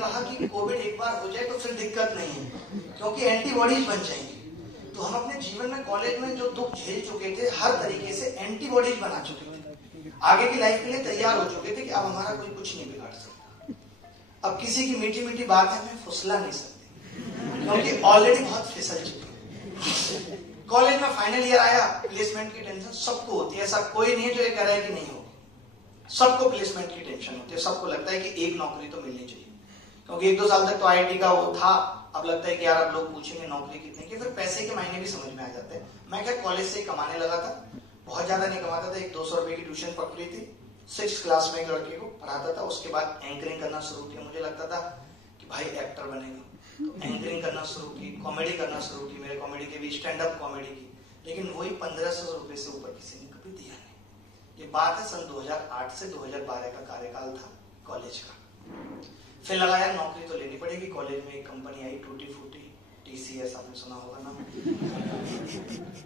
कहा कि कोविड एक बार हो जाए तो फिर दिक्कत नहीं है, क्योंकि एंटीबॉडीज बन जाएंगी। तो हम अपने जीवन में कॉलेज में जो दुख झेल चुके थे, हर तरीके से एंटीबॉडीज बना चुके थे, आगे की लाइफ के लिए तैयार हो चुके थे कि अब हमारा कोई कुछ नहीं बिगाड़ सकता। अब किसी की मीठी मीठी बात है हमें फुसला नहीं सकती, क्योंकि ऑलरेडी बहुत फिसल चुके। कॉलेज में फाइनल ईयर आया, प्लेसमेंट की टेंशन सबको होती है, ऐसा कोई नहीं है जो ये कह रहा है कि नहीं होगी। सबको प्लेसमेंट की टेंशन होती है, सबको लगता है कि एक नौकरी तो मिलनी चाहिए, क्योंकि 1-2 साल तक तो आईआईटी का वो था। अब लगता है कि यार अब लोग पूछेंगे नौकरी कितने की, फिर पैसे के मायने भी समझ में आ जाते हैं। मैं क्या कॉलेज से ही कमाने लगा था, बहुत ज्यादा नहीं कमाता था, 200 रुपए की ट्यूशन पकड़ी थी, 6th क्लास में एक लड़के को पढ़ाता था। उसके बाद एंकरिंग करना शुरू किया, मुझे लगता था कि भाई एक्टर बनेगा, तो एंकरिंग करना शुरू की, कॉमेडी करना शुरू की, मेरे कॉमेडी के भी स्टैंड अप कॉमेडी की, लेकिन वही 1500 रुपए से ऊपर किसी ने कभी दिया नहीं। ये बात है सन 2008 से 2012 का कार्यकाल था कॉलेज का। फिर लगा यार नौकरी तो लेनी पड़ेगी। कॉलेज में एक कंपनी आई टूटी फूटी, TCS, आपने सुना होगा ना।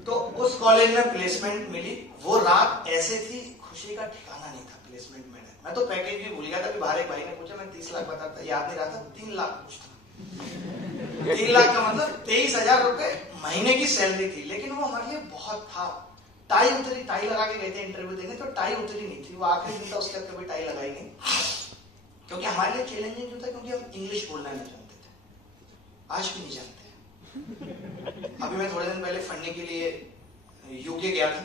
तो उस कॉलेज में प्लेसमेंट मिली। वो रात ऐसे थी, खुशी का ठिकाना नहीं था प्लेसमेंट में। मैं तो पैकेज भी भूल गया था। बाहर एक भाई ने पूछा, मैं 30 लाख बताता, याद नहीं रहा था, 3 लाख पूछता। 3 लाख का मतलब 23,000 रुपए महीने की सैलरी थी, लेकिन वो हमारे लिए बहुत था। टाई उतरी, टाई लगा के गए थे इंटरव्यू देने, तो टाई उतरी नहीं थी। वो आखिरी दिन था, उसके बाद कभी टाई लगाई नहीं, क्योंकि हमारे लिए चैलेंजिंग जो था, क्योंकि हम इंग्लिश बोलना नहीं जानते थे, आज भी नहीं जानते। अभी मैं थोड़े दिन पहले फंडिंग के लिए यूके गया था,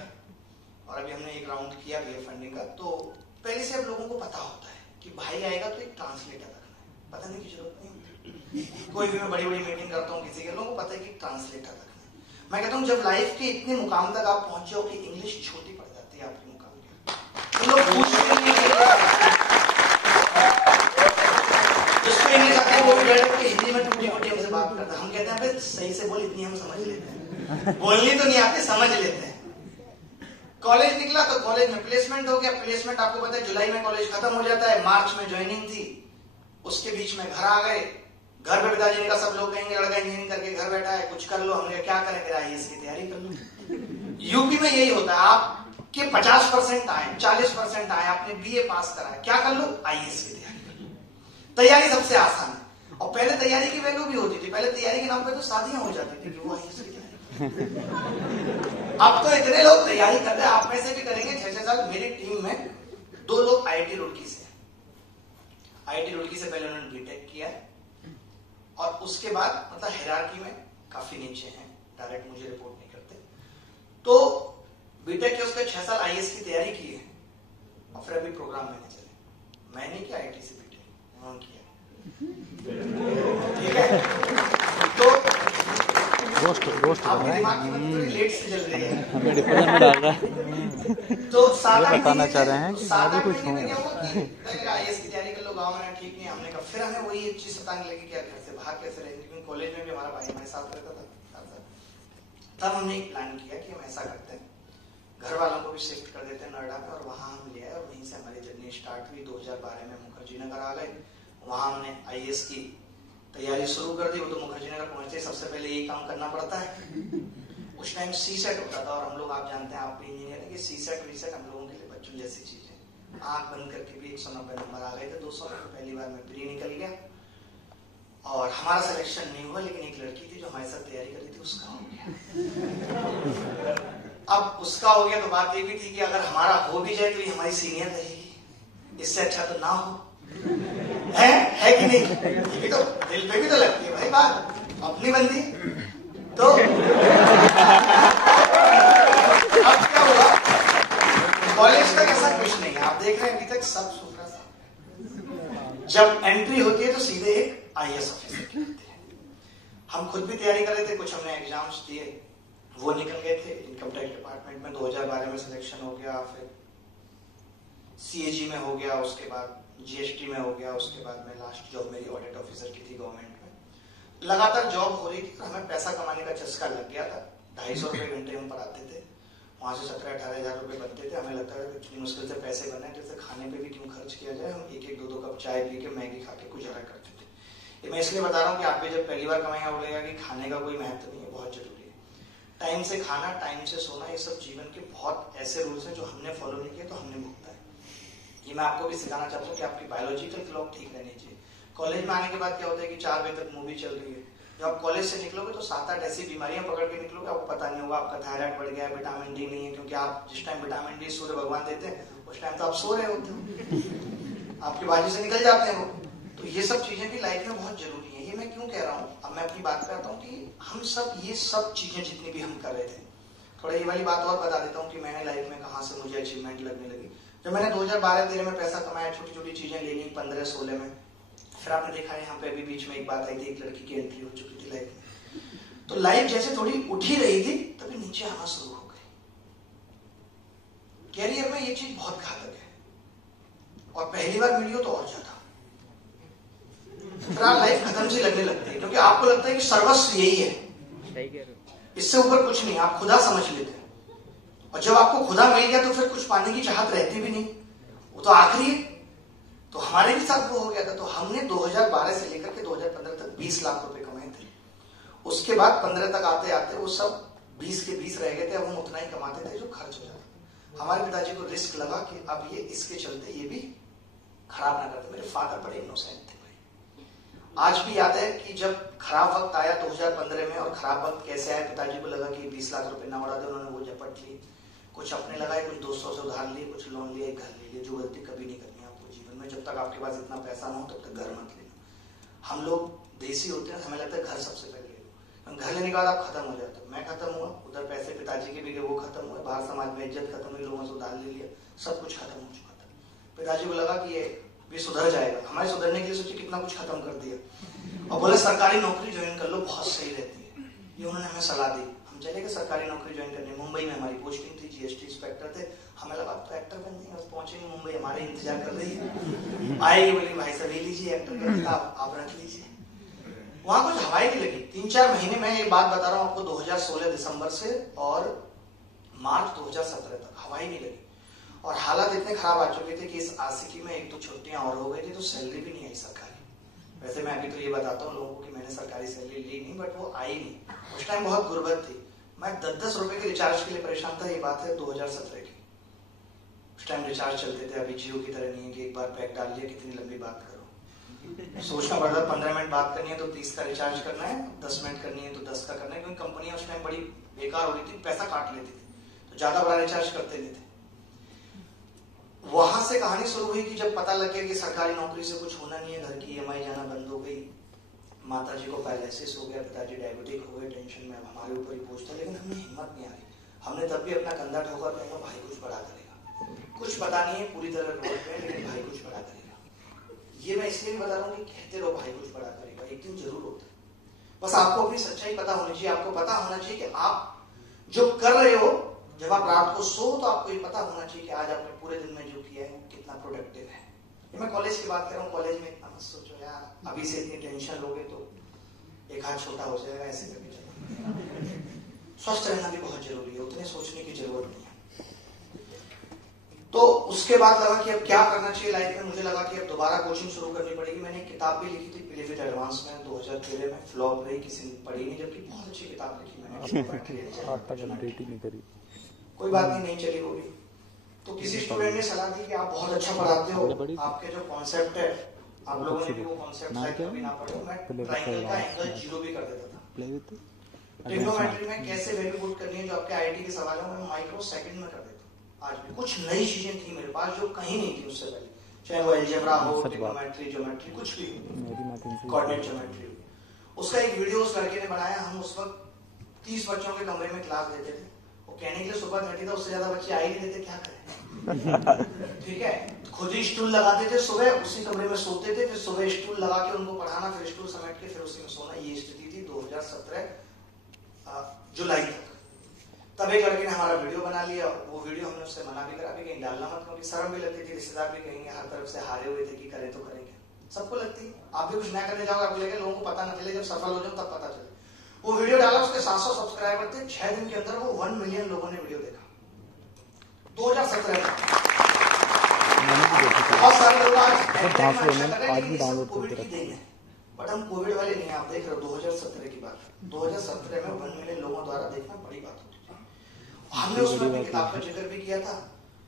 और अभी हमने एक राउंड किया भी है फंडिंग का। तो पहले से अब लोगों को पता होता है कि भाई आएगा तो एक ट्रांसलेटर रखना है, पता नहीं की जरूरत नहीं होती। कोई भी मैं बड़ी बड़ी मीटिंग करता हूँ किसी के, लोगों को पता है कि ट्रांसलेटर रखना है। मैं कहता हूँ जब लाइफ के इतने मुकाम तक आप पहुंचे हो कि इंग्लिश छोटी पड़ जाती है आपके मुकाम के, तो लोग पूछते नहीं हिंदी में टूटी फूटी हमसे बात करता है। हम कहते हैं सही से बोल, इतनी हम समझ लेते हैं, बोलनी तो नहीं आती, समझ लेते हैं। कॉलेज निकला तो कॉलेज में प्लेसमेंट हो गया। प्लेसमेंट आपको पता है जुलाई में कॉलेज खत्म हो जाता है, मार्च में ज्वाइनिंग थी, उसके बीच में घर आ गए। घर पे पिताजी ने कहा सब लोग कहेंगे लड़का इंजीनियरिंग करके घर बैठा है, कुछ कर लो। हमने क्या करें, IAS की तैयारी कर लो। यूपी में यही होता है, आपके 50% आए, 40% आए, आपने BA पास करा है, क्या कर लो, IAS की तैयारी कर लो। तैयारी सबसे आसान है। और पहले तैयारी की वैल्यू भी होती थी, पहले तैयारी के नाम पे तो शादियां हो जाती थी कि वो IAS की तैयारी। अब तो इतने लोग तैयारी कर रहे हैं, आप में से भी करेंगे 6-6 साल। मेरी टीम में 2 लोग IIT रुड़की से, IIT रुड़की से पहले उन्होंने बीटेक किया, और उसके बाद मतलब हायरार्की में काफी नीचे हैं, डायरेक्ट मुझे रिपोर्ट नहीं करते। तो बीटेक के उसके 6 साल IAS की तैयारी की है, और फिर अभी प्रोग्राम मैनेजर है। मैंने किया IIT से बीटेक, उन्होंने किया, ठीक है। तो आपके दिमाग की मतलब लेट से चल रही है, हमें डिप्लोमा में डाल रहा है। तो बताना चाह रहे हैं कि मैं भी कुछ हूँ। IAS की तैयारी कर लो, गाँव में ठीक नहीं। हमने कहा फिर हमें वही एक चीज सताने लगी कि घर से बाहर कैसे रहेंगे, क्योंकि कॉलेज में भी हमारा भाई हमारे साथ रहता था। तब हमने एक प्लान किया कि हम ऐसा करते हैं, घर वालों को भी शिफ्ट कर देते हैं नोएडा में, और वहां हम ले आए, और वहीं से हमारी जर्नी स्टार्ट हुई। 2012 में मुखर्जी नगर आ गए, वहां हमने IAS की तैयारी शुरू कर दी। वो तो मुखर्जी नगर पहुंचे सबसे पहले यही काम करना पड़ता है। उस टाइम CSET होता था, और हम लोग, आप जानते हैं, आप भी इंजीनियर हैं, कि CSET वीसेट हम लोगों के लिए बच्चों जैसी चीज है। आंख बंद करके भी 190 नंबर आ गए थे 200 में। पहली बार में प्री निकल गया, और हमारा सिलेक्शन नहीं हुआ, लेकिन एक लड़की थी जो हमारे साथ तैयारी कर रही थी, उसका हो गया। अब उसका हो गया तो बात ये भी थी कि अगर हमारा हो भी जाए तो ये हमारी सीनियर रहेगी, इससे अच्छा तो ना हो, है कि नहीं? ये भी तो दिल पे भी तो लगती है भाई बात, अपनी बंदी। तो अब क्या हुआ, कॉलेज तक ऐसा कुछ नहीं है, आप देख रहे हैं अभी तक सब सुथरा सा। जब एंट्री होती है तो सीधे एक IAS ऑफिसर की होती है। हम खुद भी तैयारी कर रहे थे, कुछ हमने एग्जाम्स दिए, वो निकल गए थे। इनकम टैक्स डिपार्टमेंट में 2012 में सिलेक्शन हो गया, फिर CAG में हो गया, उसके बाद GST में हो गया, उसके बाद में लास्ट जॉब मेरी ऑडिट ऑफिसर की थी गवर्नमेंट में। लगातार जॉब हो रही थी, और हमें पैसा कमाने का चस्का लग गया था। 250 रुपए घंटे हम पढ़ाते थे, वहां से 17-18 हजार रुपए बनते थे। हमें लगता था इतनी मुश्किल से पैसे बने, जैसे खाने पे भी क्यों खर्च किया जाए, हम 1-1, 2-2 कप चाय पी के मैगी खा के गुजारा करते थे। ये मैं इसलिए बता रहा हूँ कि आप भी जब पहली बार कमाएंगे बोलेगा कि खाने का कोई महत्व नहीं है, बहुत जरूरी है। टाइम से खाना, टाइम से सोना, ये सब जीवन के बहुत ऐसे रूल्स हैं जो हमने फॉलो नहीं किए तो हमने भुगता है। ये मैं आपको भी सिखाना चाहता हूँ कि आपकी बायोलॉजिकल क्लॉक ठीक रहनी चाहिए। कॉलेज में आने के बाद क्या होता है कि 4 बजे तक मूवी चल रही है। जब आप कॉलेज से निकलोगे तो 7-8 ऐसी बीमारियां पकड़ के निकलोगे, आपको पता नहीं होगा आपका थायराइड बढ़ गया है, विटामिन डी नहीं है, क्योंकि आप जिस टाइम विटामिन डी सूर्य भगवान देते हैं उस टाइम तो आप सो रहे होते हो, आपके बाजू से निकल जाते हैं वो। तो ये सब चीजें भी लाइफ में बहुत जरूरी है। ये मैं क्यों कह रहा हूँ, अब मैं अपनी बात पे आता हूँ कि हम सब ये सब चीजें जितनी भी हम कर रहे थे, थोड़ा ये वाली बात और बता देता हूँ कि मैंने लाइफ में कहाँ से मुझे अचीवमेंट लगने लगी। जब मैंने 2012-13 में पैसा कमाया, छोटी छोटी चीजें ले ली, 15-16 में, फिर आपने देखा यहाँ पे अभी बीच में एक बात आई थी, एक लड़की की एंट्री हो चुकी थी लाइफ में, तो लाइफ जैसे थोड़ी उठ ही रही थी तभी नीचे आना शुरू हो गई। कैरियर में ये चीज बहुत घातक है, और पहली बार मिली हो तो और ज्यादा, फिर लाइफ खत्म सी लगने लगती है, क्योंकि आपको लगता है कि सर्वस्व यही है, इससे ऊपर कुछ नहीं, आप खुदा समझ लेते हैं। और जब आपको खुदा मिल गया तो फिर कुछ पाने की चाहत रहती भी नहीं, वो तो आखिरी है। तो हमारे भी साथ वो हो गया था। तो हमने 2012 से लेकर के 2015 तक 20 लाख रुपए कमाए थे। उसके बाद 15 तक आते आते वो सब 20 के 20 रह गए थे। अब हम उतना ही कमाते थे जो खर्च हो जाता। हमारे पिताजी को रिस्क लगा कि अब ये इसके चलते ये भी खराब ना करते। मेरे फादर बड़े इनोसेंट थे भाई। आज भी याद है कि जब खराब वक्त आया 2015 में, और खराब वक्त कैसे आया, पिताजी को लगा कि 20 लाख रुपए ना उड़ा दे, उन्होंने वो झपट लिए, कुछ अपने लगाए, कुछ दोस्तों से उधार लिए, कुछ लोन लिए, घर ले लिए। जो गलती कभी नहीं करनी आपको जीवन में, जब तक आपके पास इतना पैसा ना हो तब तक घर मत लेना। हम लोग देसी होते हैं, हमें लगता है घर सबसे पहले ले लो, घर लेने के बाद आप खत्म हो जाते हो। मैं खत्म हुआ, उधर पैसे पिताजी के भी गए, वो खत्म हुए, बाहर समाज में इज्जत खत्म हुई, लोगों से उधार ले लिया, सब कुछ खत्म हो चुका था। पिताजी को लगा कि ये भी सुधर जाएगा, हमारे सुधरने के लिए सोचे कितना कुछ खत्म कर दिया, और बोले सरकारी नौकरी ज्वाइन कर लो, बहुत सही रहती है। ये उन्होंने हमें सलाह दी। हम चले गए सरकारी नौकरी ज्वाइन करने। मुंबई में हमारी पोस्टिंग थी, जीएसटी इंस्पेक्टर थे। हमें लगा तो एक्टर बन जाएंगे, बस पहुंचेंगे मुंबई, हमारे इंतजार कर रही है। आएगी, बोली भाई साहब ये लीजिए एक्टर का किताब, आप रख लीजिए। वहां कुछ हवाई नहीं लगी। 3-4 महीने, मैं एक बात बता रहा हूँ आपको, 2016 दिसंबर से और मार्च 2017 तक हवाई नहीं लगी। और हालात इतने खराब आ चुके थे कि इस आशिकी में 1-2 छुट्टियां और हो गई थी, तो सैलरी भी नहीं आई सरकारी। वैसे मैं अभी तो ये बताता हूँ लोगों को कि मैंने सरकारी सैलरी ली नहीं, बट वो आई नहीं। उस टाइम बहुत गुर्बत थी। मैं 10-10 रुपए के रिचार्ज के लिए परेशान था। ये बात है 2017 की। उस टाइम रिचार्ज चलते थे, अभी जियो की तरह नहीं है कि एक बार पैक डाल लिया, कितनी लंबी बात करो। सोचना पड़ता, 15 मिनट बात करनी है तो 30 का रिचार्ज करना है, 10 मिनट करनी है तो 10 का करना है, क्योंकि कंपनियां उस टाइम बड़ी बेकार हो रही थी, पैसा काट लेती थी, तो ज्यादा बड़ा रिचार्ज करते नहीं थे। वहां से कहानी शुरू हुई कि जब पता लग गया कि सरकारी नौकरी से कुछ होना नहीं है, घर की ईएमआई जाना बंद हो गई, माताजी को पैरालिसिस हो गया, पिताजी डायबिटिक हो गए, टेंशन में हमारे ऊपर ही बोझ था, लेकिन हमें हिम्मत नहीं आ रही। हमने तब भी अपना कंधा ठोका, कहा भाई कुछ बड़ा करेगा, कुछ पता नहीं है पूरी तरह रोड पे, लेकिन भाई कुछ बड़ा करेगा। ये मैं इसलिए बता रहा हूँ कि कहते रहो भाई कुछ बड़ा करेगा, एक दिन जरूर होता है। बस आपको अपनी सच्चाई पता होनी चाहिए। आपको पता होना चाहिए कि आप जो कर रहे हो, जब आप रात को सो तो आपको ये पता होना चाहिए कि आज आपने पूरे दिन में जो किया है कितना प्रोडक्टिव है। ये मैं कॉलेज की बात कर रहा हूँ। कॉलेज में इतना मत सोचो यार, अभी से इतनी टेंशन लोगे तो एक हाथ छोटा हो जाएगा, ऐसे करके चलो। स्वस्थ रहना भी बहुत जरूरी है, उतने सोचने की जरूरत नहीं है। तो उसके बाद लगा कि अब क्या करना चाहिए लाइफ में। मुझे लगा कि अब दोबारा कोचिंग शुरू करनी पड़ेगी। मैंने एक किताब भी लिखी थी बिलीव इट एडवांस में, 2013 में, फ्लॉप रही, किसी ने पढ़ी नहीं, जबकि बहुत अच्छी किताब लिखी मैंने। कोई बात नहीं चली वो भी। तो किसी स्टूडेंट ने सलाह दी कि आप बहुत अच्छा पढ़ाते हो, आपके जो कॉन्सेप्ट है, आप लोगों ने भी वो कॉन्सेप्ट शायद कभी ना पढ़े। मैं ट्रायंगल का एंगल 0 भी कर देता था। ट्रिग्नोमेट्री में कैसे वैल्यू पुट करनी है, जो आपके आईआईटी के सवालों में माइक्रो सेकंड में कर देता। आज भी कुछ नई चीजें थी मेरे पास जो कहीं नहीं थी उससे पहले, चाहे वो अलजेब्रा हो, ट्रिग्नोमेट्री, ज्योमेट्री, कुछ भी हो, कोऑर्डिनेट ज्योमेट्री हो। उसका एक वीडियो उस लड़के ने बनाया। हम उस वक्त 30 बच्चों के कमरे में क्लास लेते थे। वो कहने के लिए सुबह 30 था, उससे ज्यादा बच्चे आ ही नहीं देते, क्या करें। ठीक है, खुद ही स्टूल लगाते थे, सुबह उसी कमरे में सोते थे, फिर सुबह स्टूल लगा के उनको पढ़ाना, फिर स्टूल समेट के फिर उसी में सोना। ये स्थिति थी 2017 जुलाई तक। तब एक लड़के ने हमारा वीडियो बना लिया। वो वीडियो हमने उससे मना भी करा भी कहीं डालना मत, क्योंकि शर्म भी लगती थी, रिश्तेदार भी कहेंगे, हर तरफ से हारे हुए थे कि करें तो करेंगे, सबको लगती है। आप भी कुछ नया करने जाओगे, आपको लगेगा, लोगों को पता न चले, जब सफल हो जाओ तब पता चले। वो वीडियो डाला, उसके 700 सब्सक्राइबर थे। 6 दिन के अंदर वो 1 मिलियन लोगों ने वीडियो देखा। 2017 में बहुत सारे लोग आज भी डाउनलोड करते रहते हैं, बट हम कोविड वाले नहीं। आप देख रहे हो 2017 की बात, 2017 में 1 मिलियन लोगों द्वारा देखना बड़ी बात होती थी। हमने उसमें अपनी किताब का जिक्र भी किया था,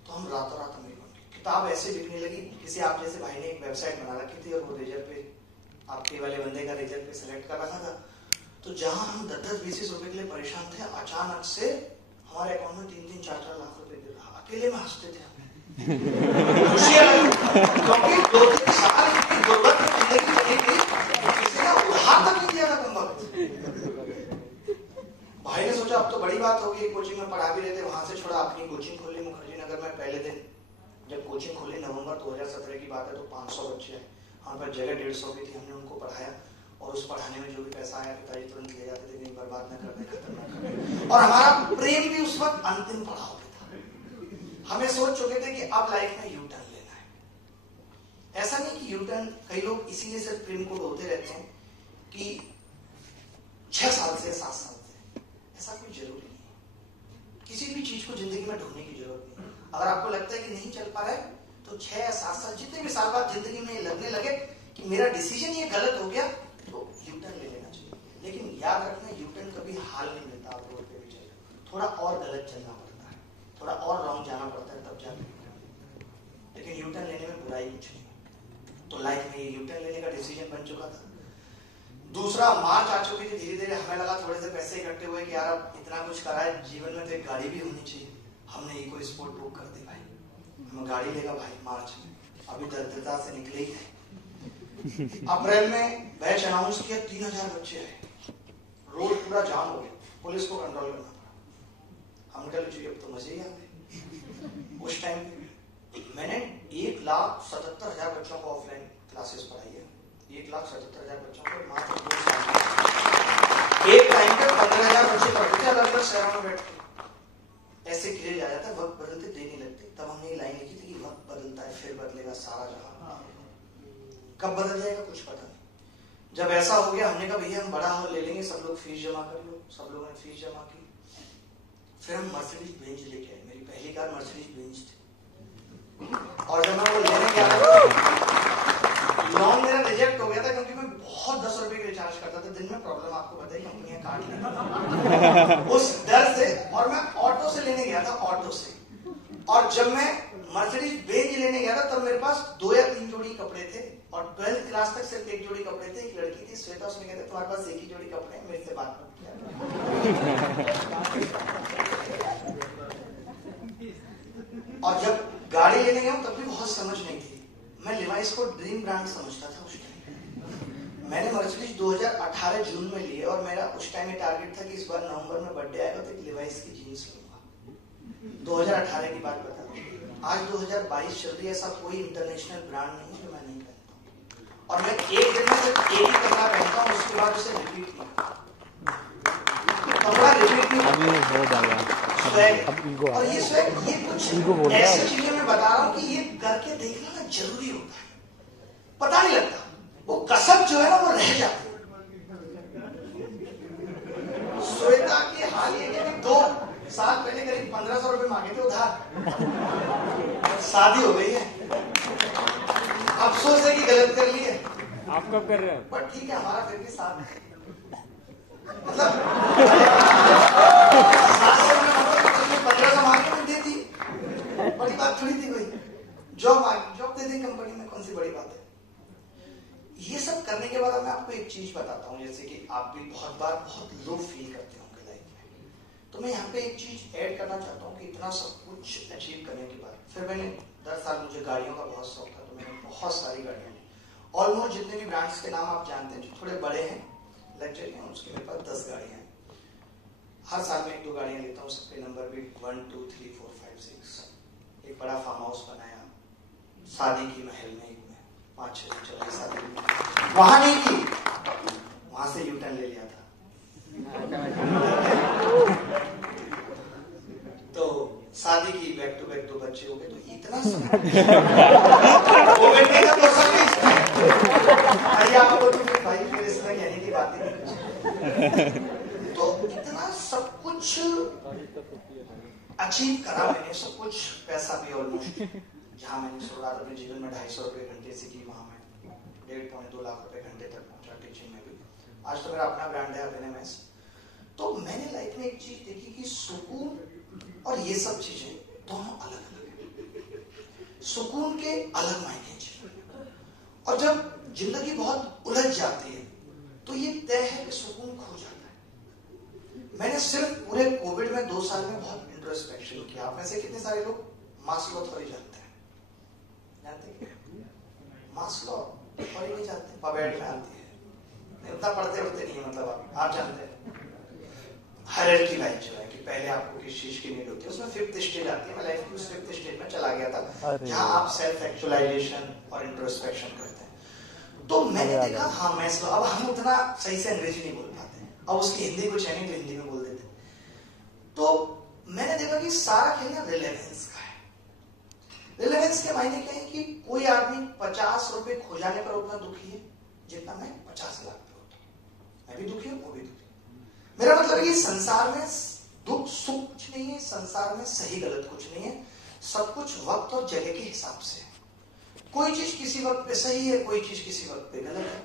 तो हम रातों रात अमीर बन गए। किताब ऐसे बिकने लगी। किसी आप जैसे भाई ने एक वेबसाइट बना रखी थी और वो रेजर पे आपके वाले बंदे का रिजल्ट पे सिलेक्ट कर रखा था, तो जहां हम 10-20 रुपए के लिए परेशान थे, अचानक से हमारे अकाउंट में 3-3, 4-4 लाख रुपए गिर रहा। अकेले में हंसते थे खुशी क्योंकि 2-3 साल की गुर्बत में जिंदगी बनी थी, किसी ने उधार तक नहीं दिया था कम वक्त। भाई ने सोचा अब तो बड़ी बात होगी, कोचिंग में पढ़ा भी रहे थे, वहां से छोड़ा, अपनी कोचिंग खोली मुखर्जी नगर में। पहले दिन जब कोचिंग खोली नवंबर 2017 की बात है, तो 500 बच्चे हैं वहां पर, जगह 150 की थी। हमने उनको पढ़ाया और उस पढ़ाने में जो भी पैसा आया पिताजी तुरंत ले जाते थे, नहीं बर्बाद न कर दे, खत्म न कर दे। और हमारा प्रेम भी उस वक्त अंतिम पड़ाव पे था। हमें सोच चुके थे कि अब लाइफ में यू टर्न लेना है। ऐसा नहीं कि यू टर्न, कई लोग इसीलिए सिर्फ प्रेम को ढोते रहते हैं कि 6 साल से 7 साल से, ऐसा कोई जरूरी नहीं है। किसी भी चीज को जिंदगी में ढूंढने की जरूरत नहीं। अगर आपको लगता है कि नहीं चल पा रहा है, तो 6 या 7 साल, जितने भी साल बाद जिंदगी में ये लगने लगे कि मेरा डिसीजन ये गलत हो गया, तो यू टर्न ले लेना चाहिए। लेकिन याद रखना, यू टर्न कभी हाल नहीं मिलता। आप रोड पे भी चले, थोड़ा और गलत चलना पड़ता है, थोड़ा और रॉन्ग जाना पड़ता है, तब जाके। लेकिन यू टर्न लेने में बुराई कुछ नहीं। तो लाइफ में ये यू टर्न लेने का डिसीजन बन चुका था। दूसरा, मार्च आ चुकी थी, धीरे धीरे हमें लगा थोड़े से पैसे इकट्ठे हुए कि यार अब इतना कुछ करा है जीवन में, तो एक गाड़ी भी होनी चाहिए। हमने इको स्पोर्ट बुक कर दी भाई, हम गाड़ी लेगा भाई मार्च में, अभी दरिद्रता से निकले ही थे। अप्रैल में बैच अनाउंस किया, 3000 बच्चे आए, रोड पूरा जाम हो गया, पुलिस को कंट्रोल करना पड़ा। हम कह लीजिए अब तो मजे ही आ गए। उस टाइम मैंने 1,77,000 बच्चों को ऑफलाइन क्लासेस पढ़ाई है। 1,77,000 बच्चों को मात्र 2 साल। एक टाइम पे 15,000 बच्चे पढ़ते थे अलग अलग शहरों में बैठ के। ऐसे किए जा जाता, वक्त बदलते देर नहीं लगती। तब हमने ये लाइन लिखी थी कि वक्त बदलता है फिर बदलेगा सारा जहां। कब बदल जाएगा कुछ पता नहीं। जब ऐसा हो गया, हमने कहा भैया हम बड़ा हॉल ले लेंगे, सब लोग फीस जमा कर लो। सब लोगों ने फीस जमा की। फिर हम मर्सिडीज बेंज लेके आए। मेरी पहली कार मर्सिडीज बेंज थी। और जब मैं वो लेने गया, लोन मेरा रिजेक्ट हो गया था, क्योंकि मैं बहुत 10 रुपए की रिचार्ज करता था दिन में। प्रॉब्लम आपको पता है, कंपनियां काट लेती उस डर से। और मैं ऑटो से लेने गया था, ऑटो से। और जब मैं मर्सिडीज बेंज लेने गया था, तब मेरे पास 2 या 3 जोड़ी कपड़े थे। और 12th क्लास तक सिर्फ 1 जोड़ी कपड़े थे। एक लड़की थी श्वेता, उसने कहते तुम्हारे पास 1 ही जोड़ी कपड़े हैं, मेरे से बात मत किया। और जब गाड़ी लेने गया तब भी बहुत समझ नहीं थी। मैं लिवाइस को ड्रीम ब्रांड समझता था उस टाइम। मैंने मर्सिडीज 2018 जून में लिए, और मेरा उस टाइम ये टारगेट था कि इस बार नवंबर में बर्थडे आएगा तो एक लिवाइस की जीन्स लूंगा। 2018 की बात बता रहा हूँ। आज 2022 चल रही है, ऐसा कोई इंटरनेशनल ब्रांड नहीं है जो मैं नहीं पहनता हूँ। और मैं एक दिन में सिर्फ एक ही कपड़ा पहनता हूँ, उसके बाद उसे रिपीट नहीं करता। कपड़ा रिपीट नहीं करता। और ये स्वैग, ये कुछ ऐसी चीजें मैं बता रहा हूँ कि ये करके देखना ना जरूरी होता है। पता नहीं लगता, वो कसक जो है ना वो रह जाती है। श्वेता की हाल ये कि 2 साल पहले करीब 1500 रुपए मांगे थे उधार। शादी हो गई है, अफसोस है कि गलत कर लिए। आप कब कर रहे हैं? बट ठीक है, हमारा फिर भी साथ है। मतलब 1500 मांग के दे दी, बड़ी बात थोड़ी थी कोई। जॉब दे दी कंपनी में, कौन सी बड़ी बात है। ये सब करने के बाद मैं आपको एक चीज बताता हूँ, जैसे कि आप भी बहुत बार बहुत लो फील करते होंगे लाइफ में। तो मैं यहाँ पे एक चीज ऐड करना चाहता हूँ कि इतना सब कुछ अचीव करने के बाद फिर मैंने 10 साल, मुझे गाड़ियों का बहुत शौक था, तो मैंने बहुत सारी गाड़ियां ली। ऑलमोस्ट जितने भी ब्रांड्स के नाम आप जानते हैं, जो थोड़े बड़े हैं, लग्जरी हैं, उसके मेरे पास 10 गाड़ियां हैं। हर साल में 1-2 गाड़ियां लेता हूँ, सबके नंबर भी 1, 2, 3, 4, 5, 6। एक बड़ा फार्म हाउस बनाया, शादी की महल में 5-6 दिन चला शादी, वहां नहीं की, वहां से यू टर्न ले लिया था। तो शादी की, बैक टू बैक 2 बच्चे हो गए, तो इतना आपको तो भाई फिर इसमें कहने की बात ही नहीं। तो इतना सब कुछ अचीव करा मैंने, सब कुछ, पैसा भी ऑलमोस्ट, जहां मैंने शुरुआत अपने जीवन में 250 रुपए घंटे से की, वहां मैं 1.5-2 लाख रुपए घंटे तक पहुंचा टीचिंग में भी। आज तो मेरा अपना ब्रांड है अभिनयमेस। तो मैंने लाइफ में एक चीज देखी कि सुकून और ये सब चीजें दोनों अलग अलग है। सुकून के अलग मायने हैं। और जब जिंदगी बहुत उलझ जाती है, तो ये तय है कि सुकून खो जाता है। मैंने सिर्फ पूरे कोविड में 2 साल में बहुत इंट्रोस्पेक्शन किया। आप में से कितने सारे लोग मास्लो थ्योरी जानते हैं? मास्लो थ्योरी नहीं जानते? पबेट में आती है, उतना पढ़ते उठते नहीं है, मतलब आप जानते हैं हायरार्की लाइफ जो है कि पहले आपको किस चीज की नीड होती है, उसमें 5th स्टेज आती है। मैं लाइफ की उस 5th स्टेज में चला गया था जहां आप सेल्फ एक्चुअलाइजेशन और इंट्रोस्पेक्शन करते हैं। तो मैंने देखा हाँ मैस्लो, अब हम उतना सही से अंग्रेजी नहीं बोल पाते, अब उसकी हिंदी कुछ है नहीं तो हिंदी में बोल देते। तो मैंने देखा कि सारा खेल ना रिलेवेंस का है। रिलेवेंस के मायने क्या है कि कोई आदमी 50 रुपए खो जाने पर उतना दुखी है जितना मैं 50 लाख पे होता हूं। मैं भी दुखी हूं, वो भी दुखी। मेरा मतलब है कि संसार में दुख सुख कुछ नहीं है, संसार में सही गलत कुछ नहीं है, सब कुछ वक्त और जगह के हिसाब से है। कोई चीज किसी वक्त पे सही है, कोई चीज किसी वक्त पे गलत है।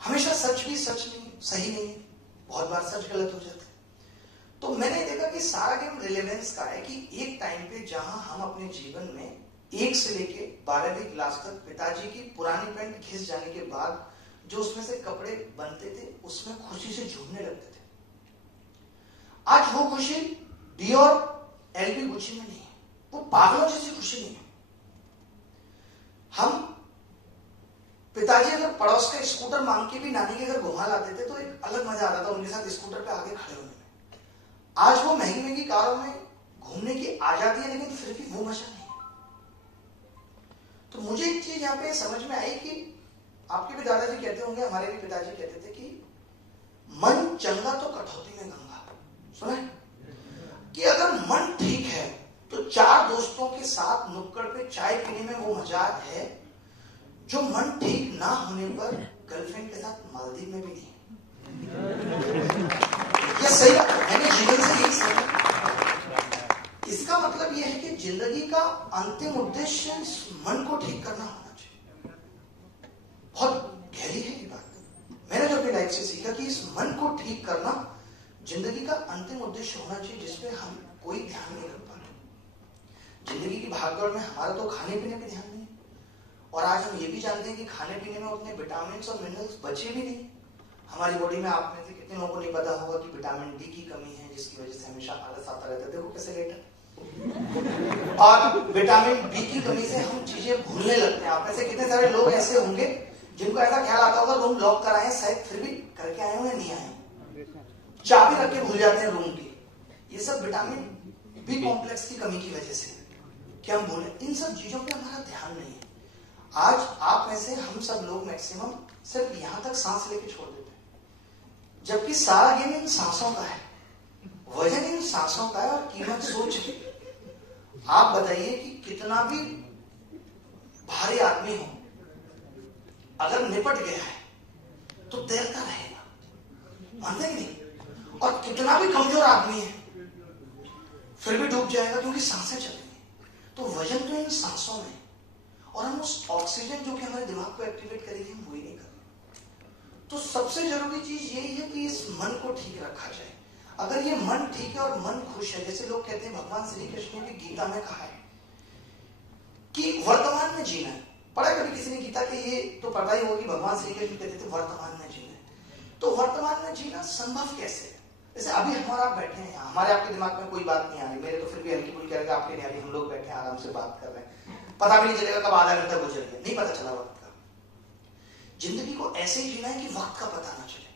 हमेशा सच भी सच नहीं, सही नहीं है, बहुत बार सच गलत हो जाता है। तो मैंने देखा कि सारा गेम रिलेवेंस का है कि एक टाइम पे जहां हम अपने जीवन में 1 से लेके 12वीं क्लास तक पिताजी की पुरानी पैंट घिस जाने के बाद जो उसमें से कपड़े बनते थे उसमें खुशी से झूमने लगते थे। आज वो खुशी डियोर एलवी गुची में नहीं है, वो पागलों जैसी खुशी नहीं है। हम पिताजी अगर पड़ोस का स्कूटर मांग के भी नानी के घर घुमा लाते थे तो एक अलग मजा आता था उनके साथ स्कूटर पे आगे खड़े होने में। आज वो महंगी महंगी कारों में घूमने की आजादी है, लेकिन फिर भी वो मजा नहीं है। तो मुझे एक चीज यहाँ पे समझ में आई कि आपके भी दादाजी कहते होंगे, हमारे भी पिताजी कहते थे कि मन चंगा तो कटौती में गंगा। सुना है कि अगर मन ठीक है तो 4 दोस्तों के साथ नुक्कड़ पे चाय पीने में वो मजा है जो मन ठीक ना होने पर गर्लफ्रेंड के साथ मालदीव में भी नहीं। ये सही बात है, मैंने जीवन से यही सीखा। इसका मतलब यह है कि जिंदगी का अंतिम उद्देश्य मन को ठीक करना होना चाहिए। बहुत गहरी है ये बात। मैंने जो अपनी लाइफ से सीखा कि इस मन को ठीक करना जिंदगी का अंतिम उद्देश्य होना चाहिए, जिसपे हम कोई ध्यान नहीं रख पाते। जिंदगी की भागदौड़ में हमारा तो खाने पीने पे ध्यान नहीं है, और आज हम ये भी जानते हैं कि खाने पीने में उतने विटामिन और मिनरल्स बचे भी नहीं। हमारी बॉडी में आप में से कितने लोगों को नहीं पता होगा कि विटामिन डी की कमी है, जिसकी वजह से हमेशा आलस आता रहता है। देखो कैसे लेटर। और विटामिन बी की कमी से हम चीजें भूलने लगते हैं। आप में से कितने सारे लोग ऐसे होंगे जिनको ऐसा ख्याल आता होगा रूम लॉक कराए, शायद फिर भी करके आए होंगे, नहीं आए, चाबी रख के भूल जाते हैं रूम की। ये सब विटामिन बी कॉम्प्लेक्स की कमी की वजह से क्या हम भूले, इन सब चीजों पे हमारा ध्यान नहीं है। आज आप में से हम सब लोग मैक्सिमम सिर्फ यहां तक सांस लेके छोड़ देते हैं, जबकि सारा गेम इन सांसों का है, वजन इन सांसों का है और कीमत सोच की। आप बताइए कि कितना भी भारी आदमी हो, अगर निपट गया है तो तैरता रहेगा, मानते ही नहीं। और कितना भी कमजोर आदमी है फिर भी डूब जाएगा, क्योंकि सांसें चल रही हैं। तो वजन तो इन सांसों में, और हम उस ऑक्सीजन जो कि हमारे दिमाग को एक्टिवेट करेगी हम वही नहीं कर रहे। तो सबसे जरूरी चीज यही है कि इस मन को ठीक रखा जाए। अगर ये मन ठीक है और मन खुश है, जैसे लोग कहते हैं, भगवान श्री कृष्ण ने गीता में कहा है कि वर्तमान में जीना है। पढ़ा कभी किसी ने गीता के? ये तो पता ही होगी, भगवान श्री कृष्ण कहते थे वर्तमान में जीना है। तो वर्तमान में जीना संभव कैसे है? जैसे अभी हमारा आप बैठे हैं, हमारे आपके दिमाग में कोई बात नहीं आ रही, मेरे तो फिर भी हल्की फुल्की करेगा, आपके नहीं आ रही, हम लोग बैठे हैं आराम से बात कर रहे हैं, पता भी नहीं चलेगा कब आधा घंटा गुजर गया, नहीं पता चला वक्त का। जिंदगी को ऐसे ही जीना है कि वक्त का पता ना चले,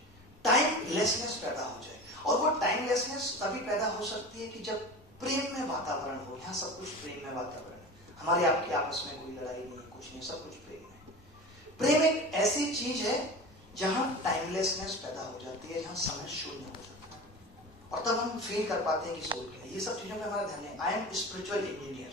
टाइमलेसनेस पैदा हो जाए। और वो टाइमलेसनेस तभी पैदा हो सकती है कि जब प्रेम में वातावरण हो। यहाँ सब कुछ प्रेम में वातावरण है, हमारे आपकी आपस में कोई लड़ाई नहीं है, कुछ नहीं, सब कुछ प्रेम है। प्रेम एक ऐसी चीज है जहां टाइमलेसनेस पैदा हो जाती है, जहां समय शून्य हो जाता है, और तब हम फील कर पाते हैं कि सोल क्या है। ये सब चीजों में हमारा ध्यान है। I am spiritual engineer,